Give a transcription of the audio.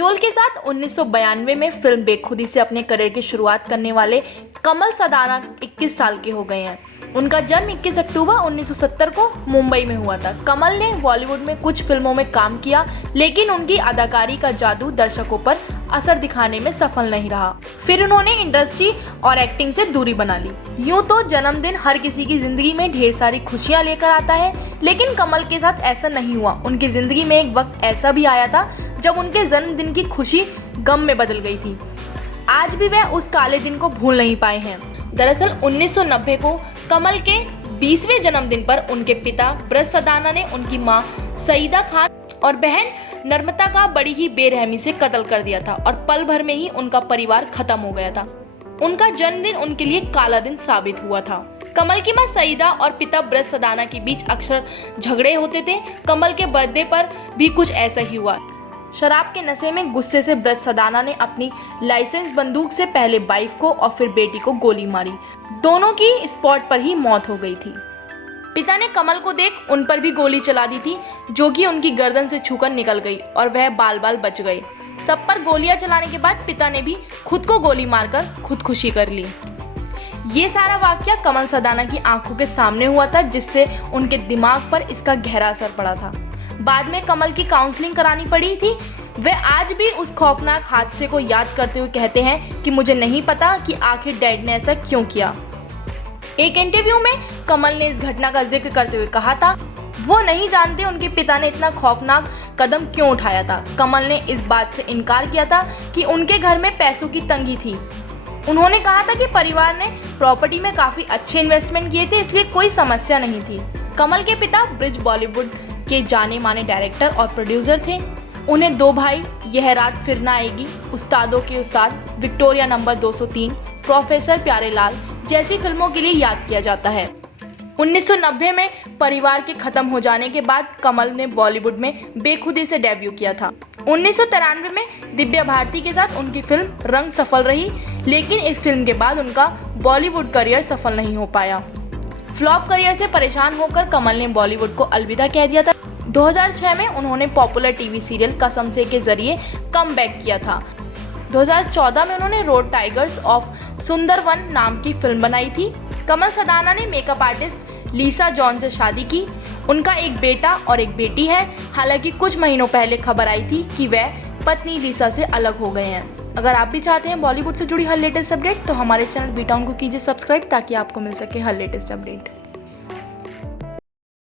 काजोल के साथ 1992 में फिल्म बेखुदी से अपने करियर की शुरुआत करने वाले कमल सदाना 21 साल के हो गए हैं। उनका जन्म 21 अक्टूबर 1970 को मुंबई में हुआ था। कमल ने बॉलीवुड में कुछ फिल्मों में काम किया, लेकिन उनकी अदाकारी का जादू दर्शकों पर असर दिखाने में सफल नहीं रहा। फिर उन्होंने इंडस्ट्री और एक्टिंग से दूरी बना ली। यूं तो जन्मदिन हर किसी की जिंदगी में ढेर सारी खुशियां लेकर आता है, लेकिन कमल के साथ ऐसा नहीं हुआ। उनकी जिंदगी में एक वक्त ऐसा भी आया था जब उनके जन्मदिन की खुशी गम में बदल गई थी। आज भी वह उस काले दिन को भूल नहीं पाए हैं। दरअसल 1990 को कमल के 20वें जन्मदिन पर उनके पिता ब्रज सदाना ने उनकी मां सईदा खान और बहन नर्मता का बड़ी ही बेरहमी से कत्ल कर दिया था और पल भर में ही उनका परिवार खत्म हो गया था। उनका जन्मदिन उनके लिए काला दिन साबित हुआ था। कमल की मां सईदा और पिता ब्रज सदाना के बीच अक्सर झगड़े होते थे। कमल के बर्थडे पर भी कुछ ऐसा ही हुआ। शराब के नशे में गुस्से से ब्रज सदाना ने अपनी लाइसेंस बंदूक से पहले वाइफ को और फिर बेटी को गोली मारी। दोनों की स्पॉट पर ही मौत हो गई थी। पिता ने कमल को देख उन पर भी गोली चला दी थी, जो कि उनकी गर्दन से छूकर निकल गई और वह बाल बाल बच गए। सब पर गोलियां चलाने के बाद पिता ने भी खुद को गोली मारकर खुदकुशी कर ली। ये सारा वाकया कमल सदाना की आंखों के सामने हुआ था, जिससे उनके दिमाग पर इसका गहरा असर पड़ा था। बाद में कमल की काउंसलिंग करानी पड़ी थी। वे आज भी उस खौफनाक हादसे को याद करते हुए कहते हैं कि मुझे नहीं पता कि आखिर डैड ने ऐसा क्यों किया। एक इंटरव्यू में कमल ने इस घटना का जिक्र करते हुए कहा था, वो नहीं जानते उनके पिता ने इतना खौफनाक कदम क्यों उठाया था। कमल ने इस बात से इनकार किया था कि उनके घर में पैसों की तंगी थी। उन्होंने कहा था कि परिवार ने प्रॉपर्टी में काफी अच्छे इन्वेस्टमेंट किए थे, इसलिए कोई समस्या नहीं थी। कमल के पिता ब्रिज बॉलीवुड के जाने माने डायरेक्टर और प्रोड्यूसर थे। उन्हें दो भाई, यह रात फिर ना आएगी, उस्तादों के उस्ताद, विक्टोरिया नंबर 203, प्रोफेसर प्यारेलाल जैसी फिल्मों के लिए याद किया जाता है। 1990 में परिवार के खत्म हो जाने के बाद कमल ने बॉलीवुड में बेखुदी से डेब्यू किया था। 1993 में दिव्या भारती के साथ उनकी फिल्म रंग सफल रही, लेकिन इस फिल्म के बाद उनका बॉलीवुड करियर सफल नहीं हो पाया। फ्लॉप करियर से परेशान होकर कमल ने बॉलीवुड को अलविदा कह दिया था। 2006 में उन्होंने पॉपुलर टीवी सीरियल कसम से के जरिए कमबैक किया था। 2014 में उन्होंने रोड टाइगर्स ऑफ सुंदरवन नाम की फिल्म बनाई थी। कमल सदाना ने मेकअप आर्टिस्ट लीसा जॉन से शादी की। उनका एक बेटा और एक बेटी है। हालांकि कुछ महीनों पहले खबर आई थी कि वह पत्नी लीसा से अलग हो गए हैं। अगर आप भी चाहते हैं बॉलीवुड से जुड़ी हर लेटेस्ट अपडेट, तो हमारे चैनल बी टाउन को कीजिए सब्सक्राइब, ताकि आपको मिल सके हर लेटेस्ट अपडेट।